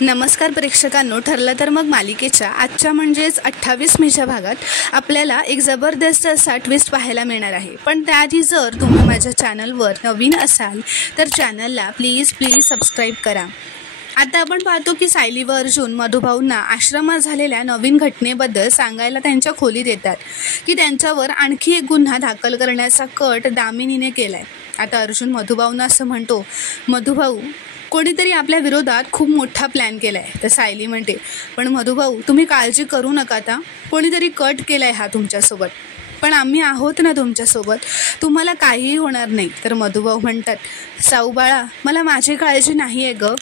नमस्कार प्रेक्षकांनो, ठरलं तर मग मालिकेच्या आजच्या म्हणजेच 28 मेच्या भागात आपल्याला एक जबरदस्त असा ट्विस्ट पाहायला मिळणार आहे। पण त्याआधी जर तुम्ही माझ्या चॅनलवर नवीन असाल तर चॅनलला प्लीज सबस्क्राईब करा। आता आपण पाहतो की सायली व अर्जुन मधुभाऊंना आश्रमात झालेल्या नवीन घटनेबद्दल सांगायला त्यांच्या खोलीत येतात की त्यांच्यावर आणखी एक गुन्हा दाखल करण्याचा कट दामिनीने केलाय। आता अर्जुन मधुभाऊंना असं म्हणतो, मधुभाऊ कोणीतरी आपल्या विरोधात खूप मोठा प्लॅन केलाय। तर सायली म्हणते, पण मधुभाऊ तुम्ही काळजी करू नका, आता कोणीतरी कट केलाय हा तुमच्यासोबत, पण आम्ही आहोत ना तुमच्यासोबत, तुम्हाला काहीही होणार नाही। तर मधुभाऊ म्हणतात, साऊबाळा मला माझी काळजी नाही आहे ग,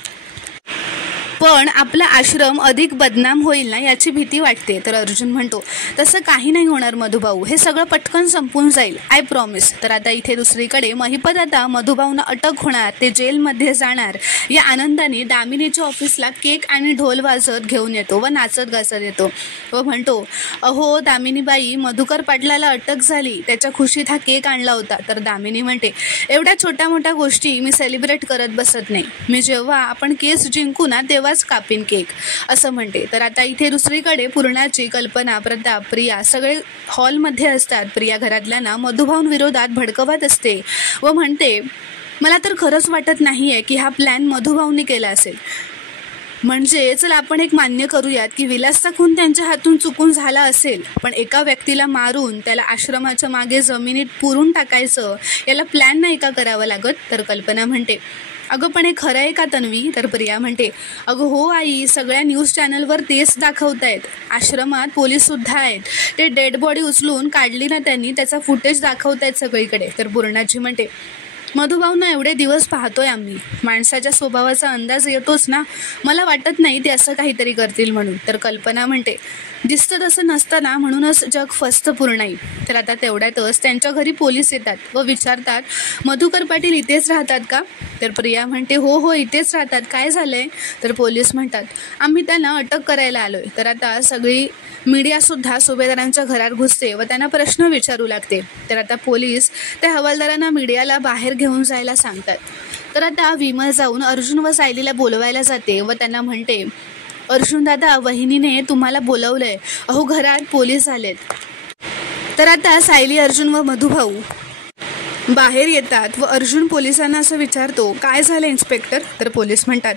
पण आपला आश्रम अधिक बदनाम होईल ना याची भीती वाटते। तर अर्जुन म्हणतो, तसं काही नाही होणार मधुभाऊ, हे सगळं पटकन संपून जाईल, आय प्रॉमिस। तर आता इथे दुसरीकडे महिपत आता मधुभाऊंना अटक होणार, ते जेलमध्ये जाणार या आनंदाने दामिनीच्या ऑफिसला केक आणि ढोल वाजत घेऊन येतो व नाचत गाचत येतो व म्हणतो, अहो दामिनीबाई, मधुकर पाटलाला अटक झाली, त्याच्या खुशीत हा केक आणला होता। तर दामिनी म्हणते, एवढ्या छोट्या मोठ्या गोष्टी मी सेलिब्रेट करत बसत नाही, मी जेव्हा आपण केस जिंकू ना तेव्हाच कापीन केक, असं म्हणते। तर आता इथे दुसरीकडे पूर्णाची, कल्पना, प्रताप, प्रिया सगळे हॉलमध्ये असतात। प्रिया घरातल्यांना मधुभाऊंविरोधात भडकवत असते व म्हणते, मला तर खरंच वाटत नाहीये की हा प्लॅन मधुभाऊंनी केला असेल। म्हणजे चला आपण एक मान्य करूयात की विलासचा खून त्यांच्या हातून चुकून झाला असेल, पण एका व्यक्तीला मारून त्याला आश्रमाच्या मागे जमिनीत पुरून टाकायचं, याला प्लॅन नाही का करावं लागत। तर कल्पना म्हणते, अगं पण हे खरं आहे का तन्वी। तर प्रिया म्हणते, अगं हो आई, सगळ्या न्यूज चॅनलवर तेच दाखवतायत, आश्रमात पोलीस सुद्धा आहेत, ते डेड बॉडी उचलून काढली ना त्यांनी, त्याचा फुटेज दाखवतायत सगळीकडे। तर पूर्णाची म्हणते, मधुभाऊंना एवढे दिवस पाहतोय आम्ही, माणसाच्या स्वभावाचा अंदाज येतोच ना, मला वाटत नाही ते असं काहीतरी करतील म्हणून। तर कल्पना म्हणते, दिसतं तसं नसताना म्हणूनच जग फसतं पूर्णाई। तर आता तेवढ्यातच त्यांच्या घरी पोलीस येतात व विचारतात, मधुकर पाटील इथेच राहतात का। तर प्रिया म्हणते, हो इथेच राहतात, काय झालंय। तर पोलीस म्हणतात, आम्ही त्यांना अटक करायला आलोय। तर आता सगळी मीडियासुद्धा सुभेदारांच्या घरात घुसते व त्यांना प्रश्न विचारू लागते। तर आता पोलीस त्या हवालदारांना मीडियाला बाहेर घेऊन जायला सांगतात। तर आता विमल जाऊन अर्जुन व सायलीला बोलवायला जाते व त्यांना म्हणते, अर्जुन दादा, वहिनीने तुम्हाला बोलवलंय, अहो घरात पोलीस आलेत। तर आता सायली, अर्जुन व मधुभाऊ बाहेर येतात व अर्जुन पोलिसांना असं विचारतो, काय झालं इन्स्पेक्टर। तर पोलीस म्हणतात,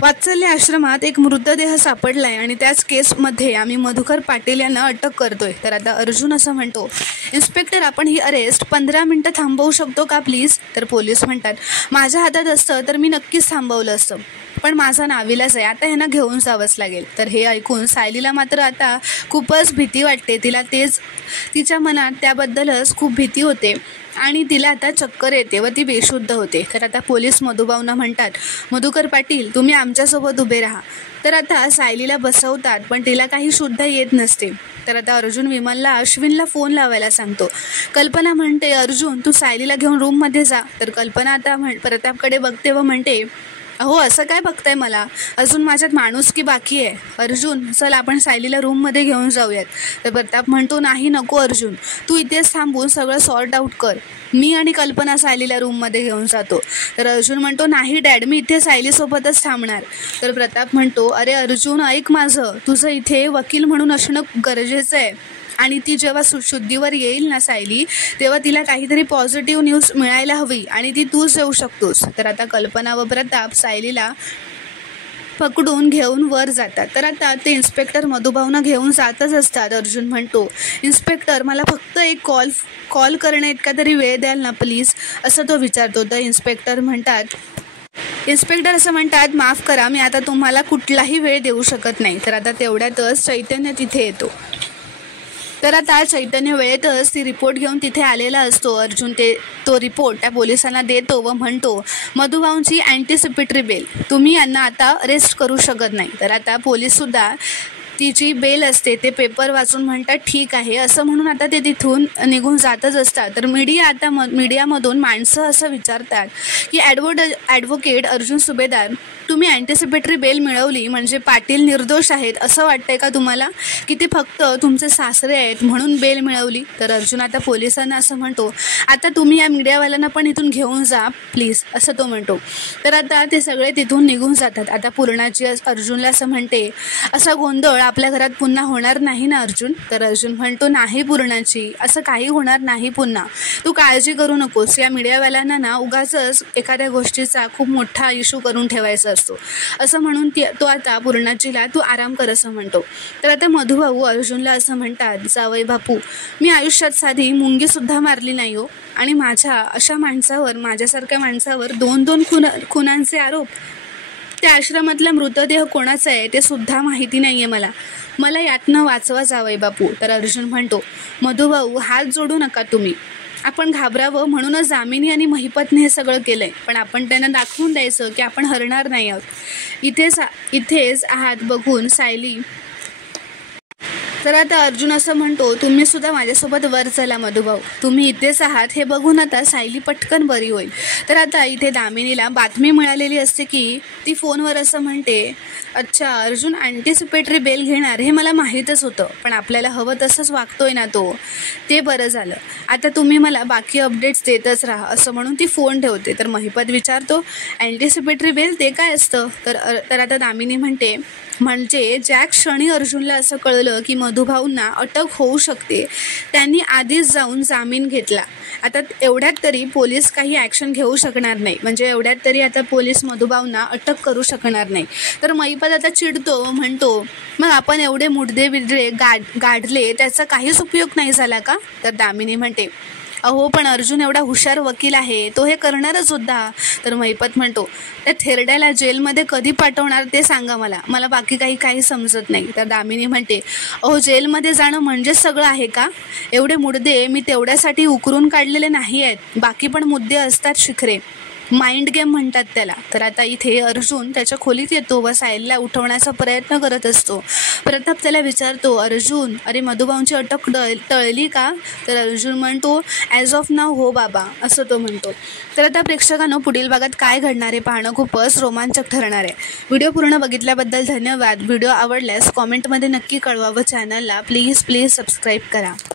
वात्सल्य आश्रमात एक मृतदेह सापडलाय आणि त्याच केसमध्ये आम्ही मधुकर पाटील यांना अटक करतोय। तर आता अर्जुन असं म्हणतो, इन्स्पेक्टर आपण ही अरेस्ट 15 मिनिटं थांबवू शकतो का प्लीज। तर पोलीस म्हणतात, माझ्या हातात असतं तर मी नक्कीच थांबवलं असतं, पण माझा नाविलाज आहे, आता ह्यांना घेऊन जावंच लागेल। तर हे ऐकून सायलीला मात्र आता खूपच भीती वाटते, तिच्या मनात त्याबद्दलच खूप भीती होते आणि तिला आता चक्कर येते व ती बेशुद्ध होते। तर आता पोलीस मधुभाऊंना म्हणतात, मधुकर पाटील तुम्ही आमच्यासोबत उभे राहा। तर आता सायलीला बसवतात, पण तिला काही शुद्ध येत नसते। तर आता अर्जुन विमलला अश्विनला फोन लावायला सांगतो। कल्पना म्हणते, अर्जुन तू सायलीला घेऊन रूममध्ये जा। तर कल्पना आता प्रतापकडे बघते व म्हणते, अहो असं काय बघताय मला, अजून माझ्यात माणुसकी बाकी आहे, अर्जुन चल आपण सायलीला रूममध्ये घेऊन जाऊयात। तर प्रताप म्हणतो, नाही नको अर्जुन, तू इथेच थांबून सगळं सॉर्ट आऊट कर, मी आणि कल्पना सायलीला रूममध्ये घेऊन जातो। तर अर्जुन म्हणतो, नाही डॅड, मी इथे सायलीसोबतच थांबणार। तर प्रताप म्हणतो, अरे अर्जुन ऐक माझं, तुझं इथे वकील म्हणून असणं गरजेचं आहे आणि ती जेव्हा शुद्धीवर येईल ना सायली, तेव्हा तिला काहीतरी पॉझिटिव्ह न्यूज मिळायला हवी आणि ती तूच येऊ शकतोस। तर आता कल्पना व प्रताप सायलीला पकडून घेऊन वर जातात। तर आता ते इन्स्पेक्टर मधुभाऊंना घेऊन जातच असतात। अर्जुन म्हणतो, इन्स्पेक्टर मला फक्त एक कॉल करणे इतका तरी वेळ द्याल ना प्लीज, असं तो विचारतो। तर इन्स्पेक्टर असं म्हणतात, माफ करा, मी आता तुम्हाला कुठलाही वेळ देऊ शकत नाही। तर आता तेवढ्यातच चैतन्य तिथे येतो। तर आता चैतन्य वेळेतच ती रिपोर्ट घेऊन तिथे आलेला असतो। अर्जुन तो रिपोर्ट त्या पोलिसांना देतो व म्हणतो, मधुभाऊंची अँटिसिपेटरी बेल, तुम्ही यांना आता अरेस्ट करू शकत नाही। तर आता पोलीससुद्धा तिची बेल असते ते पेपर वाचून म्हणतात, ठीक आहे, असं म्हणून आता ते तिथून निघून जातच असतात। तर मीडियामधून माणसं असं विचारतात की ॲडव्होकेट अर्जुन सुभेदार तुम्ही अँटिसिपेटरी बेल मिळवली म्हणजे पाटील निर्दोष आहेत असं वाटतंय का तुम्हाला, की ते फक्त तुमचे सासरे आहेत म्हणून बेल मिळवली? तर अर्जुन आता पोलिसांना असं म्हणतो, आता तुम्ही या मीडियावाल्यांना पण इथून घेऊन जा प्लीज, असं तो म्हणतो. तर आता ते सगळे तिथून निघून जातात. आता पूर्णाची अर्जुनला असं म्हणते, असा गोंधळ आपल्या घरात पुन्हा होणार नाही ना अर्जुन? तर अर्जुन म्हणतो, नाही पूर्णाची, असं काही होणार नाही पुन्हा, तू काळजी करू नकोस. या मीडियावाल्यांना ना उगाचच एखाद्या गोष्टीचा खूप मोठा इश्यू करून ठेवायचा असतो, असं म्हणून तो आता पूर्णाजीला तू आराम कर असं म्हणतो. तर आता मधुभाऊ अर्जुनला असं म्हणतात, जावई बापू, मी आयुष्यात साधी मुंगीसुद्धा मारली नाही हो, आणि अशा माणसावर, माझ्यासारख्या माणसावर 2-2 खुनांचे आरोप. त्या आश्रमातला मृतदेह कोणाचा आहे ते सुद्धा माहिती नाही आहे मला यातनं वाचवा जावई बापू. तर अर्जुन म्हणतो, मधुभाऊ हात जोडू नका तुम्ही, आपण घाबरावं म्हणूनच दामिनी आणि महिपतने हे सगळं केलंय, पण आपण त्यांना दाखवून द्यायचं की आपण हरणार नाही आहोत. इथेच आहात बघून सायली. तर आता अर्जुन असं म्हणतो, तुम्ही सुद्धा माझ्यासोबत वर चला मधुभाऊ, तुम्ही इथेच आहात हे बघून आता सायली पटकन बरी होईल. तर आता इथे दामिनीला बातमी मिळालेली असते की ती फोनवर असं म्हणते, अच्छा अर्जुन अँटिसिपेटरी बेल घेणार हे मला माहीतच होतं, पण आपल्याला हवं तसंच वागतोय ना तो, ते बरं झालं. आता तुम्ही मला बाकी अपडेट्स देतच राहा, असं म्हणून ती फोन ठेवते. तर महिपत विचारतो, अँटिसिपेटरी बेल ते काय असतं? तर आता दामिनी म्हणते, म्हणजे ज्या क्षणी अर्जुनला असं कळलं की मधुभाऊंना अटक होऊ शकते, त्यांनी आधीच जाऊन जामीन घेतला. आता एवढ्यात तरी पोलीस काही ॲक्शन घेऊ शकणार नाही, म्हणजे एवढ्यात तरी आता पोलीस मधुभाऊंना अटक करू शकणार नाही. तर महिपत आता चिडतो, म्हणतो, मग आपण एवढे मुडदे बिडदे गाडले त्याचा काहीच उपयोग नाही झाला का? तर दामिनी म्हणते, अहो पण अर्जुन एवढा हुशार वकील आहे, तो हे करणारच होता. तर महिपत म्हणतो, त्या थेरड्याला जेलमध्ये कधी पाठवणार ते सांगा मला बाकी काही समजत नाही. तर दामिनी म्हणते, अहो जेलमध्ये जाणं म्हणजेच सगळं आहे का? एवढे मुडदे मी तेवढ्यासाठी उकरून काढलेले नाही आहेत, बाकी पण मुद्दे असतात शिखरे, माइंड गेम म्हणतात त्याला. तर आता इथे अर्जुन त्याच्या खोलीत येतो व सायलीला उठवण्याचा प्रयत्न करत असतो. प्रताप त्याला विचारतो, अर्जुन अरे मधुभाऊंची अटक टळली का? तर अर्जुन म्हणतो, ॲज ऑफ नाव हो बाबा, असं तो म्हणतो. तर आता प्रेक्षकांनो, पुढील भागात काय घडणार आहे पाहणं खूपच रोमांचक ठरणार आहे. व्हिडिओ पूर्ण बघितल्याबद्दल धन्यवाद. व्हिडिओ आवडल्यास कॉमेंटमध्ये नक्की कळवा व चॅनलला प्लीज सबस्क्राईब करा.